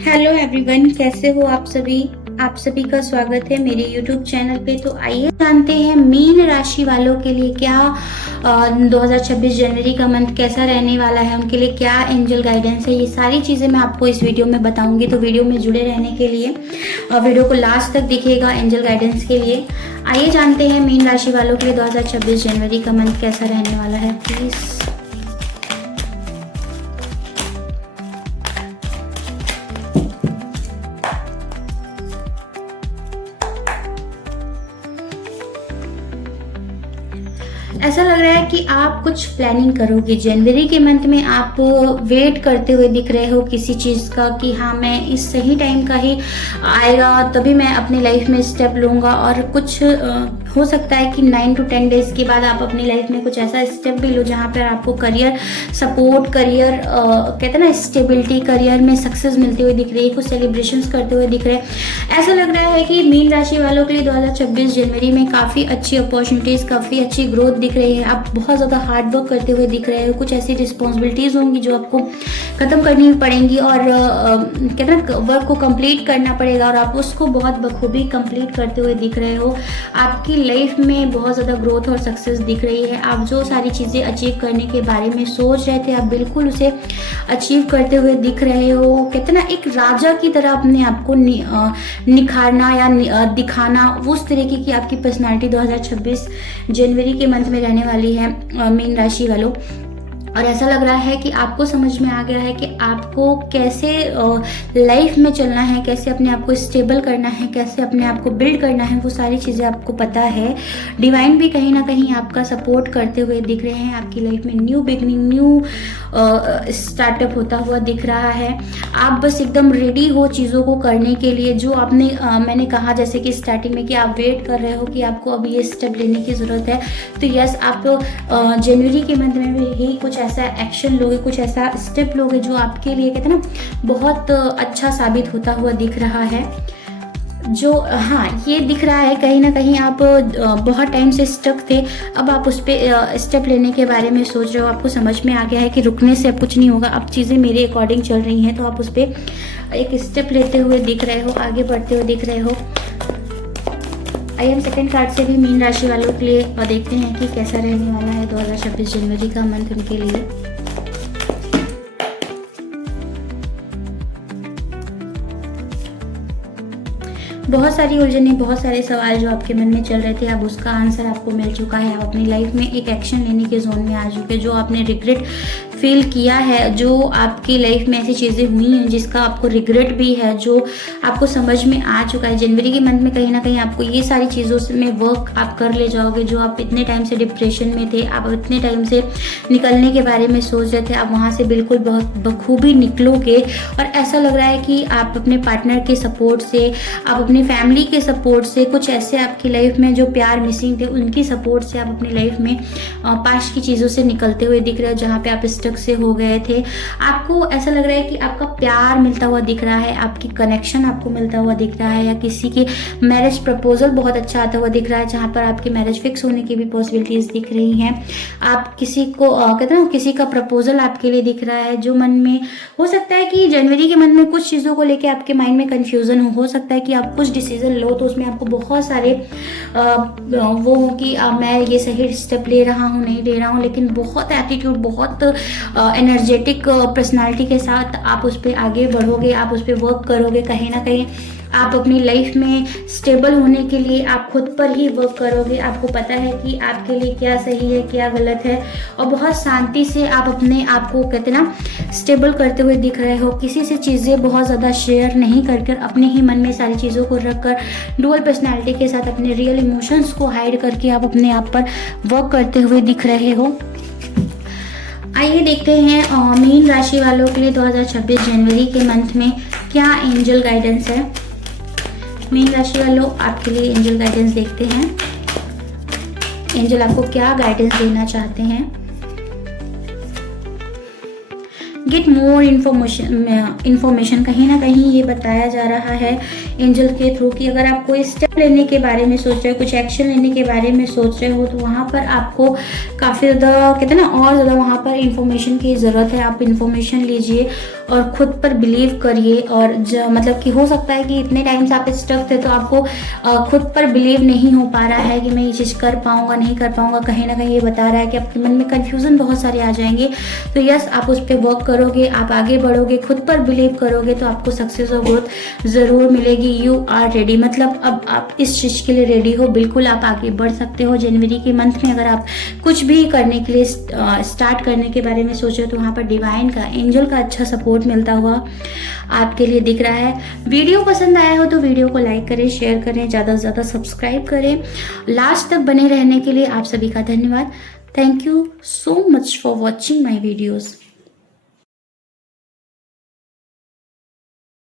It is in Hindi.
हेलो एवरीवन, कैसे हो आप सभी। आप सभी का स्वागत है मेरे यूट्यूब चैनल पे। तो आइए जानते हैं मीन राशि वालों के लिए क्या 2026 जनवरी का मंथ कैसा रहने वाला है, उनके लिए क्या एंजल गाइडेंस है। ये सारी चीज़ें मैं आपको इस वीडियो में बताऊंगी। तो वीडियो में जुड़े रहने के लिए वीडियो को लास्ट तक देखिएगा एंजल गाइडेंस के लिए। आइए जानते हैं मीन राशि वालों के लिए 2026 जनवरी का मंथ कैसा रहने वाला है। प्लीज़ ऐसा लग रहा है कि आप कुछ प्लानिंग करोगे जनवरी के मंथ में। आप वेट करते हुए दिख रहे हो किसी चीज़ का कि हाँ, मैं इस सही टाइम का ही आएगा तभी मैं अपनी लाइफ में स्टेप लूँगा। और कुछ हो सकता है कि 9 to 10 डेज के बाद आप अपनी लाइफ में कुछ ऐसा स्टेप भी लो जहाँ पर आपको करियर सपोर्ट, करियर कहते हैं ना स्टेबिलिटी, करियर में सक्सेस मिलती हुई दिख रही है, कुछ सेलिब्रेशंस करते हुए दिख रहे हैं। ऐसा लग रहा है कि मीन राशि वालों के लिए 2026 जनवरी में काफ़ी अच्छी अपॉर्चुनिटीज़, काफ़ी अच्छी ग्रोथ दिख रही है। आप बहुत ज़्यादा हार्ड वर्क करते हुए दिख रहे हो। कुछ ऐसी रिस्पॉन्सिबिलिटीज़ होंगी जो आपको ख़त्म करनी पड़ेंगी और कहते हैं ना वर्क को कंप्लीट करना पड़ेगा और आप उसको बहुत बखूबी कंप्लीट करते हुए दिख रहे हो। आपकी लाइफ में बहुत ज़्यादा ग्रोथ और सक्सेस दिख रही है। आप जो सारी चीज़ें अचीव करने के बारे में सोच रहे थे, आप बिल्कुल उसे अचीव करते हुए दिख रहे हो। कहते ना एक राजा की तरह अपने आप को निखारना या दिखाना, उस तरीके की आपकी पर्सनालिटी 2026 जनवरी के मंथ में रहने वाली है मीन राशि वालों। और ऐसा लग रहा है कि आपको समझ में आ गया है कि आपको कैसे लाइफ में चलना है, कैसे अपने आप को स्टेबल करना है, कैसे अपने आप को बिल्ड करना है, वो सारी चीज़ें आपको पता है। डिवाइन भी कहीं ना कहीं आपका सपोर्ट करते हुए दिख रहे हैं। आपकी लाइफ में न्यू बिगनिंग, न्यू स्टार्टअप होता हुआ दिख रहा है। आप बस एकदम रेडी हो चीज़ों को करने के लिए। जो आपने मैंने कहा जैसे कि स्टार्टिंग में कि आप वेट कर रहे हो कि आपको अभी ये स्टेप लेने की ज़रूरत है, तो यस, आप जनवरी के मंथ में भी कुछ ऐसा एक्शन लोगे, कुछ ऐसा स्टेप लोगे जो आपके लिए कहते हैं ना बहुत अच्छा साबित होता हुआ दिख रहा है। जो हाँ, ये दिख रहा है कहीं ना कहीं आप बहुत टाइम से स्टक थे, अब आप उस पर स्टेप लेने के बारे में सोच रहे हो। आपको समझ में आ गया है कि रुकने से अब कुछ नहीं होगा, अब चीज़ें मेरे अकॉर्डिंग चल रही हैं, तो आप उस पर एक स्टेप लेते हुए दिख रहे हो, आगे बढ़ते हुए दिख रहे हो। आइए हम सेकंड कार्ड से भी मीन राशि वालों के लिए और देखते हैं कि कैसा रहने वाला है 2026 जनवरी का मंथ उनके लिए। बहुत सारी उलझनें, बहुत सारे सवाल जो आपके मन में चल रहे थे, अब उसका आंसर आपको मिल चुका है। आप अपनी लाइफ में एक एक्शन लेने के जोन में आ चुके। जो आपने रिग्रेट फील किया है, जो आपकी लाइफ में ऐसी चीज़ें हुई हैं जिसका आपको रिग्रेट भी है, जो आपको समझ में आ चुका है जनवरी के मंथ में, कहीं ना कहीं आपको ये सारी चीज़ों में वर्क आप कर ले जाओगे। जो आप इतने टाइम से डिप्रेशन में थे, आप इतने टाइम से निकलने के बारे में सोच रहे थे, आप वहाँ से बिल्कुल बहुत बखूबी निकलोगे। और ऐसा लग रहा है कि आप अपने पार्टनर के सपोर्ट से, आप अपनी फैमिली के सपोर्ट से, कुछ ऐसे आपकी लाइफ में जो प्यार मिसिंग थे उनकी सपोर्ट से आप अपनी लाइफ में पास्ट की चीज़ों से निकलते हुए दिख रहे हो जहाँ पे आप स्टक से हो गए थे। आपको ऐसा लग रहा है कि आपका प्यार मिलता हुआ दिख रहा है, आपकी कनेक्शन आपको मिलता हुआ दिख रहा है, या किसी की मैरिज प्रपोजल बहुत अच्छा आता हुआ दिख रहा है जहाँ पर आपकी मैरिज फिक्स होने की भी पॉसिबिलिटीज दिख रही हैं। आप किसी को कहते हैं ना, किसी का प्रपोजल आपके लिए दिख रहा है जो मन में हो सकता है कि जनवरी के मंथ में कुछ चीज़ों को लेकर आपके माइंड में कन्फ्यूजन हो सकता है कि आप कुछ डिसीजन लो तो उसमें आपको बहुत सारे वो हो कि मैं ये सही स्टेप ले रहा हूँ, नहीं ले रहा हूँ, लेकिन बहुत एटीट्यूड, बहुत एनर्जेटिक पर्सनालिटी के साथ आप उस पर आगे बढ़ोगे, आप उस पर वर्क करोगे। कहीं ना कहीं आप अपनी लाइफ में स्टेबल होने के लिए आप खुद पर ही वर्क करोगे। आपको पता है कि आपके लिए क्या सही है, क्या गलत है, और बहुत शांति से आप अपने आप को कहते ना स्टेबल करते हुए दिख रहे हो। किसी से चीज़ें बहुत ज़्यादा शेयर नहीं कर अपने ही मन में सारी चीज़ों को रख कर डुअल पर्सनैलिटी के साथ अपने रियल इमोशंस को हाइड करके आप अपने आप पर वर्क करते हुए दिख रहे हो। आइए देखते हैं मीन राशि वालों के लिए 2026 जनवरी के मंथ में क्या एंजल गाइडेंस है। मीन राशि वालों, आपके लिए एंजल गाइडेंस देखते हैं। एंजल आपको क्या गाइडेंस देना चाहते हैं। गेट मोर इन्फॉर्मेशन, कहीं ना कहीं ये बताया जा रहा है एंजल के थ्रू कि अगर आप कोई स्टेप लेने के बारे में सोच रहे हो, कुछ एक्शन लेने के बारे में सोच रहे हो, तो वहाँ पर आपको काफ़ी ज़्यादा कहते हैं ना और ज़्यादा वहाँ पर इन्फॉर्मेशन की ज़रूरत है। आप इन्फॉर्मेशन लीजिए और खुद पर बिलीव करिए। और मतलब कि हो सकता है कि इतने टाइम से आप स्टक थे, तो आपको खुद पर बिलीव नहीं हो पा रहा है कि मैं ये चीज़ कर पाऊँगा नहीं कर पाऊँगा। कहीं ना कहीं ये बता रहा है कि आपके मन में कन्फ्यूज़न बहुत सारे आ जाएंगे। तो यस, आप उस पर वर्क करोगे, आप आगे बढ़ोगे, खुद पर बिलीव करोगे, तो आपको सक्सेस और ग्रोथ ज़रूर मिलेगी। यू आर रेडी, मतलब अब आप इस चीज़ के लिए रेडी हो। बिल्कुल आप आगे बढ़ सकते हो। जनवरी के मंथ में अगर आप कुछ भी करने के लिए स्टार्ट करने के बारे में सोचो, तो वहाँ पर डिवाइन का, एंजल का अच्छा सपोर्ट मिलता हुआ आपके लिए दिख रहा है। वीडियो पसंद आया हो तो वीडियो को लाइक करें, शेयर करें, ज़्यादा से ज़्यादा सब्सक्राइब करें। लास्ट तक बने रहने के लिए आप सभी का धन्यवाद। Thank you so much for watching my videos.